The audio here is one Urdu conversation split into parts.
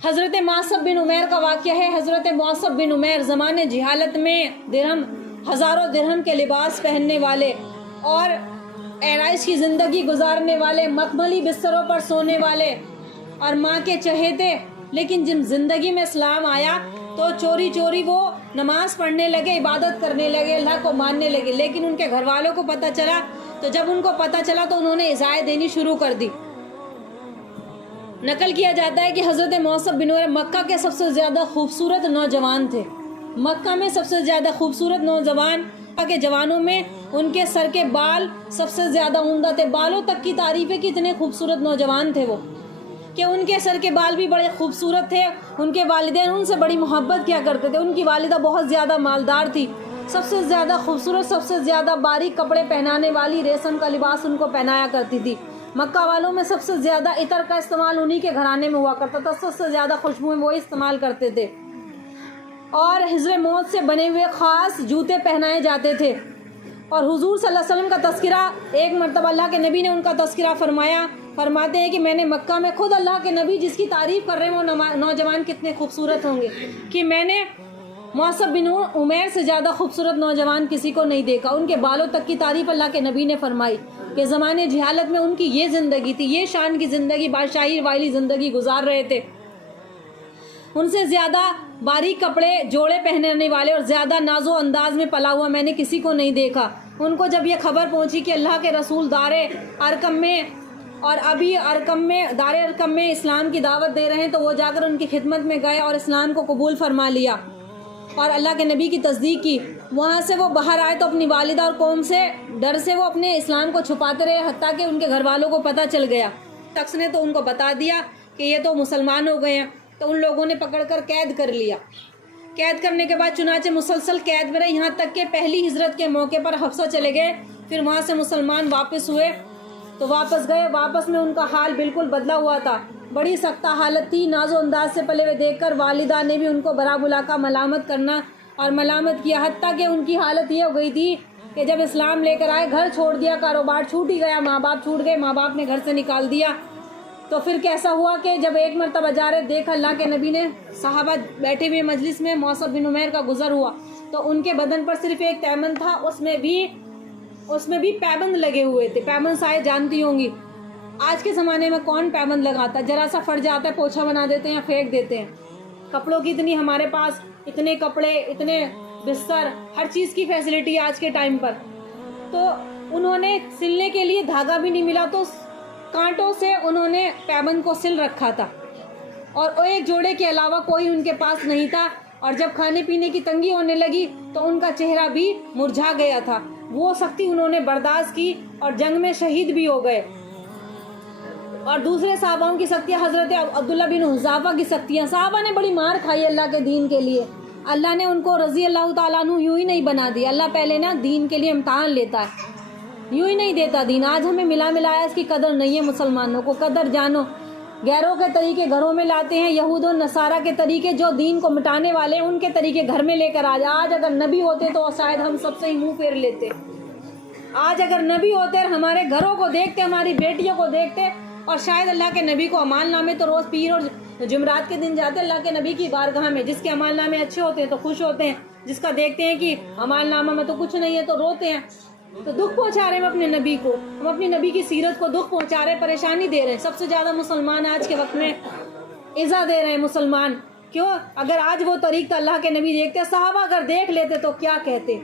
حضرت معصب بن عمیر کا واقعہ ہے۔ حضرت معصب بن عمیر زمانے جہالت میں ہزاروں درہم کے لباس پہننے والے اور عیش کی زندگی گزارنے والے، مخملی بستروں پر سونے والے اور ماں کے چہیتے، لیکن جب زندگی میں اسلام آیا تو چوری چوری وہ نماز پڑھنے لگے، عبادت کرنے لگے، اللہ کو ماننے لگے۔ لیکن ان کے گھر والوں کو پتہ چلا، تو جب ان کو پتہ چلا تو انہوں نے ایذائیں دینی شروع کر دی۔ نقل کیا جاتا ہے کہ حضرت معصب بن عمیر مکہ کے سب سے زیادہ خوبصورت نوجوان تھے۔ مکہ میں سب سے زیادہ خوبصورت نوجوان کے جوانوں میں ان کے سر کے بال سب سے زیادہ عمدہ تھے۔ بالوں تک کی تعریف ہے کہ اتنے خوبصورت نوجوان تھے وہ، کہ ان کے سر کے بال بھی بڑے خوبصورت تھے۔ ان کے والدین ان سے بڑی محبت کیا کرتے تھے۔ ان کی والدہ بہت زیادہ مالدار تھی، سب سے زیادہ خوبصورت، سب سے زیادہ باریک کپڑے پہنانے والی، ریشم کا لباس ان کو پہنایا کرتی تھی۔ مکہ والوں میں سب سے زیادہ عطر کا استعمال انہی کے گھرانے میں ہوا کرتا تھا، سب سے زیادہ خوشبوئیں وہی استعمال کرتے تھے، اور حجر موت سے بنے ہوئے خاص جوتے پہنائے جاتے تھے۔ اور حضور صلی اللہ علیہ وسلم کا تذکرہ، ایک مرتبہ اللہ کے نبی نے ان کا تذکرہ فرماتے ہیں کہ میں نے مکہ میں خود اللہ کے نبی جس کی تعریف کر رہے ہیں وہ نوجوان کتنے خوبصورت ہوں گے، کہ میں نے معصب بن عمیر سے زیادہ خوبصورت نوجوان کسی کو نہیں دیکھا۔ ان کے بالوں تک کی تعریف اللہ کے نبی نے فرمائی کہ زمانے جہالت میں ان کی یہ زندگی تھی، یہ شان کی زندگی، بادشاہی والی زندگی گزار رہے تھے۔ ان سے زیادہ باریک کپڑے جوڑے پہننے والے اور زیادہ ناز و انداز میں پلا ہوا میں نے کسی کو نہیں دیکھا۔ ان کو جب یہ خبر پہنچی کہ اللہ کے رسول دار ارقم میں دار ارقم میں اسلام کی دعوت دے رہے ہیں، تو وہ جا کر ان کی خدمت میں گئے اور اسلام کو قبول فرما لیا اور اللہ کے نبی کی تصدیق کی۔ وہاں سے وہ باہر آئے تو اپنی والدہ اور قوم سے ڈر سے وہ اپنے اسلام کو چھپاتے رہے، حتیٰ کہ ان کے گھر والوں کو پتہ چل گیا۔ شخص نے تو ان کو بتا دیا کہ یہ تو مسلمان ہو گئے ہیں، تو ان لوگوں نے پکڑ کر قید کر لیا۔ قید کرنے کے بعد چنانچہ مسلسل قید میں رہے، یہاں تک کہ پہلی ہجرت کے موقع پر حبشہ چلے گئے۔ پھر وہاں سے مسلمان واپس ہوئے تو واپس گئے، واپس میں ان کا حال بالکل بدلا ہوا تھا، بڑی سختہ حالت تھی۔ ناز و انداز سے پلے ہوئے دیکھ کر والدہ نے بھی ان کو برا بلا کا ملامت کرنا اور ملامت کیا، حتیٰ کہ ان کی حالت یہ ہو گئی تھی کہ جب اسلام لے کر آئے، گھر چھوڑ دیا، کاروبار چھوٹ ہی گیا، ماں باپ چھوٹ گئے، ماں باپ نے گھر سے نکال دیا۔ تو پھر کیسا ہوا کہ جب ایک مرتبہ جا رہے دیکھا اللہ کے نبی نے صحابہ بیٹھے ہوئے مجلس میں معصب بن عمیر کا گزر ہوا، تو ان کے بدن پر صرف ایک تیمن تھا، اس میں بھی پیبند لگے ہوئے تھے۔ پیبند شاید جانتی ہوں گی، آج کے زمانے میں کون پیبند لگاتا، ذرا سا پھٹ جاتا ہے پوچھا بنا دیتے ہیں یا پھینک دیتے ہیں۔ کپڑوں کی اتنی ہمارے پاس، اتنے کپڑے، اتنے بستر، ہر چیز کی فیسلٹی آج کے ٹائم پر۔ تو انہوں نے سلنے کے لیے دھاگا بھی نہیں ملا، تو کانٹوں سے انہوں نے پیبند کو سل رکھا تھا، اور ایک جوڑے کے علاوہ کوئی ان کے پاس نہیں تھا۔ اور جب کھانے پینے کی تنگی ہونے لگی تو ان کا چہرہ بھی مرجھا گیا تھا۔ وہ سختی انہوں نے برداشت کی اور جنگ میں شہید بھی ہو گئے۔ اور دوسرے صحاباؤں کی سختیاں، حضرت عبداللہ بن حذافہ کی سختیاں، صحابہ نے بڑی مار کھائی اللہ کے دین کے لیے۔ اللہ نے ان کو رضی اللہ تعالیٰ عنہ یوں ہی نہیں بنا دیا، اللہ پہلے نا دین کے لیے امتحان لیتا ہے، یوں ہی نہیں دیتا دین۔ آج ہمیں ملا ملایا اس کی قدر نہیں ہے، مسلمانوں کو قدر جانو۔ غیروں کے طریقے گھروں میں لاتے ہیں، یہود و نصارہ کے طریقے جو دین کو مٹانے والے ہیں، ان کے طریقے گھر میں لے کر آج اگر نبی ہوتے تو شاید ہم سب سے ہی منہ پھیر لیتے۔ آج اگر نبی ہوتے اور ہمارے گھروں کو دیکھتے، ہماری بیٹیوں کو دیکھتے، اور شاید اللہ کے نبی کو امال نامے تو روز پیر اور جمعرات کے دن جاتے اللہ کے نبی کی بارگاہ میں، جس کے امال نامے اچھے ہوتے ہیں تو خوش ہوتے ہیں، جس کا دیکھتے ہیں کہ امال نامہ میں تو کچھ نہیں ہے تو روتے ہیں۔ تو دکھ پہنچا رہے ہیں ہم اپنے نبی کو، ہم اپنی نبی کی سیرت کو دکھ پہنچا رہے ہیں، پریشانی دے رہے ہیں۔ سب سے زیادہ مسلمان آج کے وقت میں ایذا دے رہے ہیں مسلمان، کیوں؟ اگر آج وہ طریقہ اللہ کے نبی دیکھتے، صحابہ اگر دیکھ لیتے تو کیا کہتے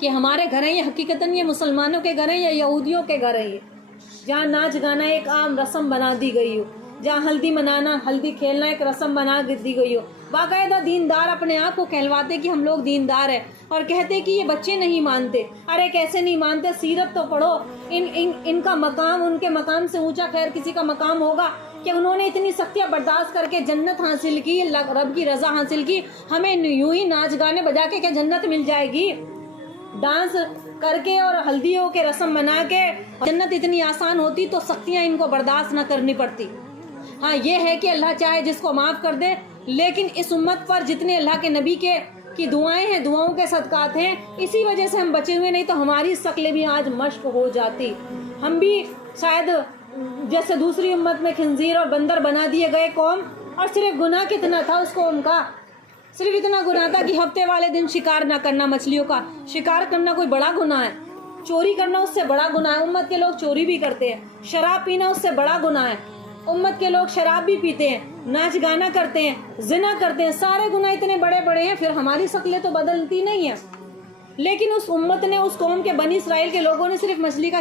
کہ ہمارے گھر ہیں یہ حقیقتاً یہ مسلمانوں کے گھر ہیں یا یہودیوں کے گھر ہیں، یہ جہاں ناچ گانا ایک عام رسم بنا دی گئی ہو، جہاں ہلدی منانا، ہلدی کھیلنا ایک رسم بنا دی گئی ہو۔ باقاعدہ دیندار اپنے آپ کو کہلواتے کہ ہم لوگ دیندار ہیں، اور کہتے کہ یہ بچے نہیں مانتے۔ ارے کیسے نہیں مانتے؟ سیرت تو پڑھو، ان کا مقام ان کے مقام سے اونچا خیر کسی کا مقام ہوگا کہ انہوں نے اتنی سختیاں برداشت کر کے جنت حاصل کی، رب کی رضا حاصل کی۔ ہمیں یوں ہی ناچ گانے بجا کے کیا جنت مل جائے گی؟ ڈانس کر کے اور ہلدیوں کے رسم بنا کے جنت اتنی آسان ہوتی تو سختیاں ان کو برداشت نہ کرنی پڑتی۔ ہاں یہ ہے کہ اللہ چاہے جس کو معاف کر دے، لیکن اس امت پر جتنے اللہ کے نبی کی دعائیں ہیں، دعاؤں کے صدقات ہیں، اسی وجہ سے ہم بچے ہوئے، نہیں تو ہماری شکلیں بھی آج مشق ہو جاتی، ہم بھی شاید جیسے دوسری امت میں خنزیر اور بندر بنا دیے گئے قوم. اور صرف گناہ کتنا تھا اس قوم کا؟ صرف اتنا گناہ تھا کہ ہفتے والے دن شکار نہ کرنا مچھلیوں کا. شکار کرنا کوئی بڑا گناہ ہے؟ چوری کرنا اس سے بڑا گناہ ہے. امت کے لوگ چوری بھی کرتے ہیں. شراب پینا اس سے بڑا گناہ ہے. امت کے لوگ شراب بھی پیتے ہیں, ناچ گانا کرتے ہیں, زنا کرتے ہیں. سارے گناہ اتنے بڑے بڑے ہیں, پھر ہماری شکلیں تو بدلتی نہیں ہیں. لیکن اس امت نے, اس قوم کے بنی اسرائیل کے لوگوں نے صرف مچھلی کا